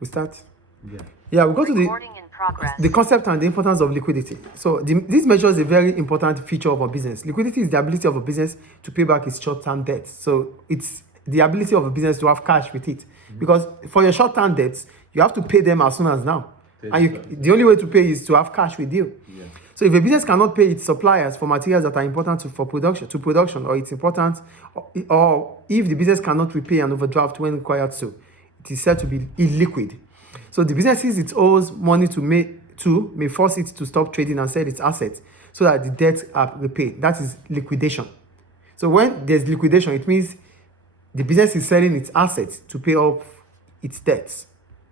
We start. Yeah. Yeah, we go to Recording in progress. the concept and the importance of liquidity. So this measures a very important feature of a business. Liquidity is the ability of a business to pay back its short-term debt. So it's the ability of a business to have cash with it. Because for your short-term debts, you have to pay them as soon as now. And the only way to pay is to have cash with you. Yeah. So if a business cannot pay its suppliers for materials that are important for production, or it's important, or if the business cannot repay an overdraft when required to, it is said to be illiquid. So the businesses it owes money to may force it to stop trading and sell its assets so that the debts are repaid. That is liquidation. So when there's liquidation, it means the business is selling its assets to pay off its debts.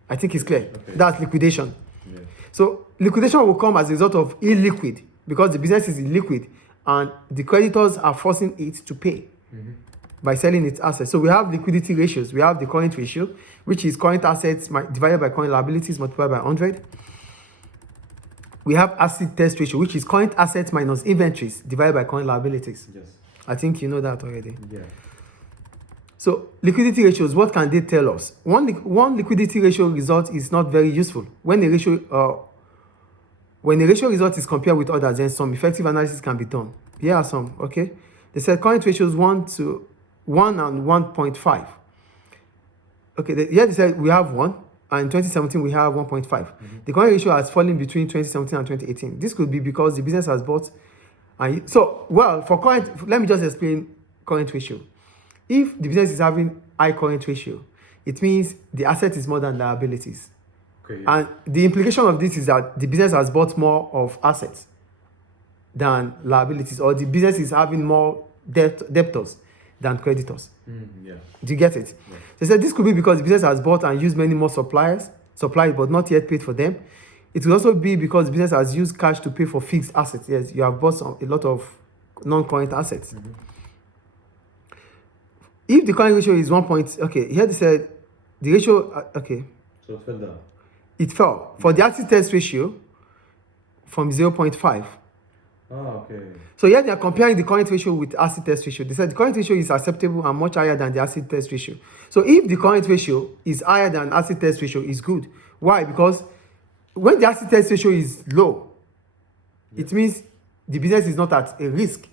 I think it's clear. Okay. That's liquidation. Yeah. So liquidation will come as a result of illiquid because the business is illiquid and the creditors are forcing it to pay by selling its assets. So we have liquidity ratios. We have the current ratio, which is current assets divided by current liabilities multiplied by 100. We have acid test ratio, which is current assets minus inventories divided by current liabilities. Yes. I think you know that already. Yeah. So liquidity ratios, what can they tell us? One liquidity ratio result is not very useful. When a ratio result is compared with others, then some effective analysis can be done. Here are some, okay? They said current ratios 1 and 1.5. Okay, here they said we have 1, and in 2017 we have 1.5. The current ratio has fallen between 2017 and 2018. This could be because the business has bought. For current, let me just explain current ratio. If the business is having high current ratio, it means the asset is more than liabilities. Okay. And the implication of this is that the business has bought more of assets than liabilities, or the business is having more debtors than creditors. Yeah. Do you get it? Yeah. They said this could be because the business has bought and used many more supplies but not yet paid for them. It could also be because the business has used cash to pay for fixed assets. Yes, you have bought a lot of non-current assets. If the current ratio is 1 point, okay, here they said the ratio, okay. So it fell down. It fell. For the acid test ratio, from 0.5. Okay. So here they are comparing the current ratio with acid test ratio. They said the current ratio is acceptable and much higher than the acid test ratio. So if the current ratio is higher than acid test ratio, is good. Why? Because when the acid test ratio is low, it means the business is not at a risk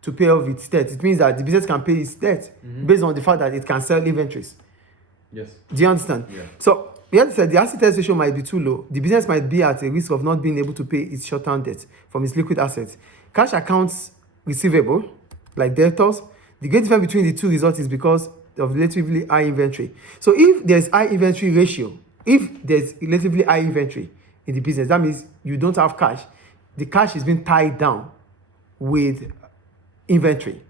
to pay off its debt. It means that the business can pay its debt based on the fact that it can sell inventories. Yes. Do you understand? Yeah. So we have said the acid test ratio might be too low. The business might be at a risk of not being able to pay its short-term debt from its liquid assets. Cash accounts receivable, like debtors, the great difference between the two results is because of relatively high inventory. So if there's high inventory ratio, if there's relatively high inventory in the business, that means you don't have cash. The cash is being tied down with inventory.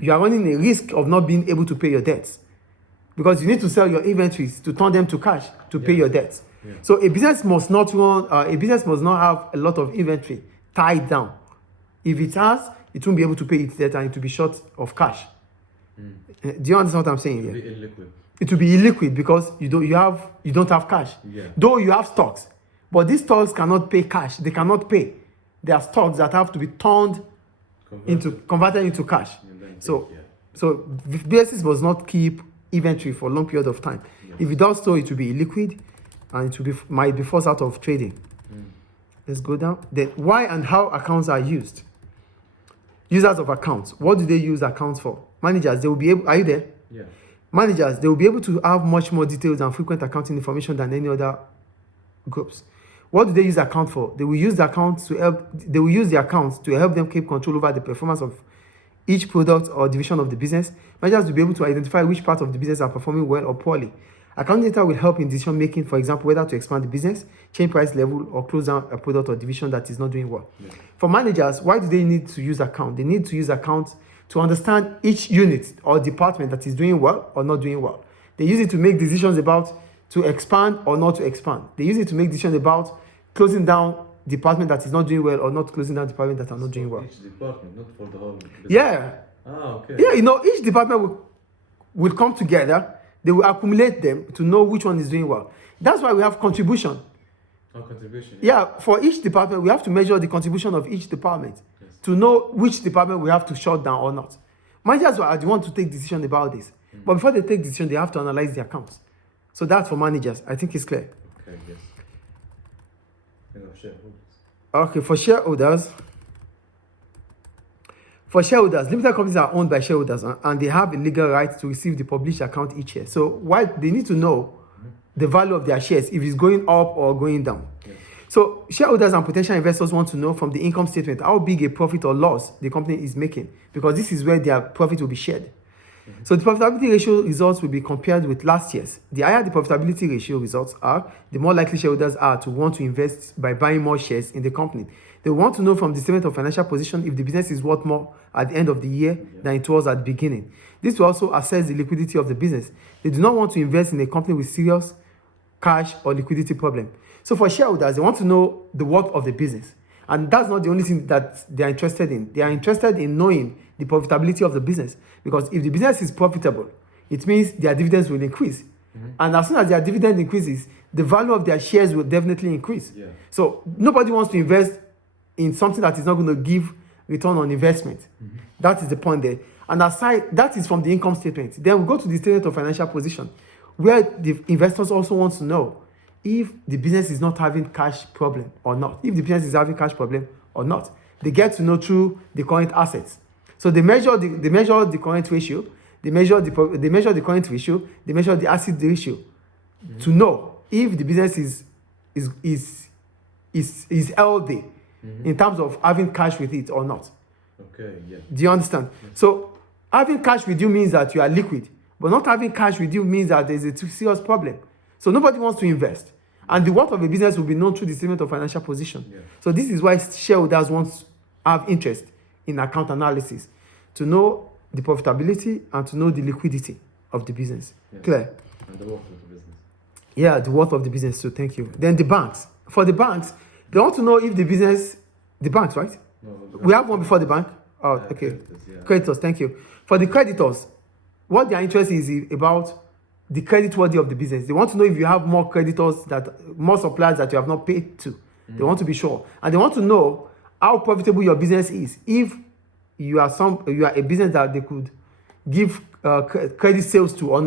You are running a risk of not being able to pay your debts because you need to sell your inventories to turn them to cash to pay your debts. Yeah. So a business must not have a lot of inventory tied down. If it has, it won't be able to pay its debt and it will be short of cash. Do you understand what I'm saying here? Be illiquid. It will be illiquid because you don't have cash. Yeah. Though you have stocks, but these stocks cannot pay cash. They cannot pay. They are stocks that have to be converted into cash. So businesses must not keep inventory for a long period of time. Yes. If it does so, it will be illiquid and it might be forced out of trading. Let's go down. Then why and how accounts are used. Users of accounts. What do they use accounts for? Managers, they will be able, are you there? Yeah. Managers, they will be able to have much more details and frequent accounting information than any other groups. What do they use account for? They will use the accounts to help them keep control over the performance of each product or division of the business. Managers will be able to identify which part of the business are performing well or poorly. Accounting data will help in decision making, for example, whether to expand the business, change price level, or close down a product or division that is not doing well. Yeah. For managers, why do they need to use account? They need to use accounts to understand each unit or department that is doing well or not doing well. They use it to make decisions about to expand or not to expand. They use it to make decisions about closing down department that is not doing well or not closing down department that are not doing well. Each department, not for the whole business. Yeah. Okay. Yeah, each department will come together. They will accumulate them to know which one is doing well. That's why we have contribution. Contribution. Yeah, for each department, we have to measure the contribution of each department to know which department we have to shut down or not. Managers are the ones to take decision about this. But before they take decision, they have to analyze the accounts. So that's for managers. I think it's clear. Okay, yes. Shareholders. Okay, for shareholders, limited companies are owned by shareholders and they have a legal right to receive the published account each year. So why they need to know the value of their shares, if it's going up or going down. Yes. So shareholders and potential investors want to know from the income statement how big a profit or loss the company is making, because this is where their profit will be shared. So the profitability ratio results will be compared with last year's. The higher the profitability ratio results are, the more likely shareholders are to want to invest by buying more shares in the company. They want to know from the statement of financial position if the business is worth more at the end of the year than it was at the beginning. This will also assess the liquidity of the business. They do not want to invest in a company with serious cash or liquidity problem. So for shareholders, they want to know the worth of the business. And that's not the only thing that they are interested in. They are interested in knowing the profitability of the business. Because if the business is profitable, it means their dividends will increase. And as soon as their dividend increases, the value of their shares will definitely increase. Yeah. So nobody wants to invest in something that is not going to give return on investment. That is the point there. And aside, that is from the income statement. Then we go to the statement of financial position, where the investors also want to know if the business is not having cash problem or not. If the business is having cash problem or not. They get to know through the current assets. So they measure the current ratio, they measure the current ratio, they measure the asset ratio to know if the business is healthy in terms of having cash with it or not. Okay, yeah. Do you understand? Yes. So having cash with you means that you are liquid, but not having cash with you means that there's a serious problem. So nobody wants to invest. And the worth of a business will be known through the statement of financial position. Yeah. So this is why shareholders want to have interest in account analysis, to know the profitability and to know the liquidity of the business. Yes. Clear? And the worth of the business. Yeah, the worth of the business. So thank you. Then the banks. For the banks, they want to know if the business, the banks, right? No, We have one before the bank. Oh, okay. Creditors, yeah. Creditors, thank you. For the creditors, what their interest is about the creditworthy of the business. They want to know if you have more creditors, more suppliers that you have not paid to. They want to be sure. And they want to know how profitable your business is. If you are a business that they could give credit sales to or not.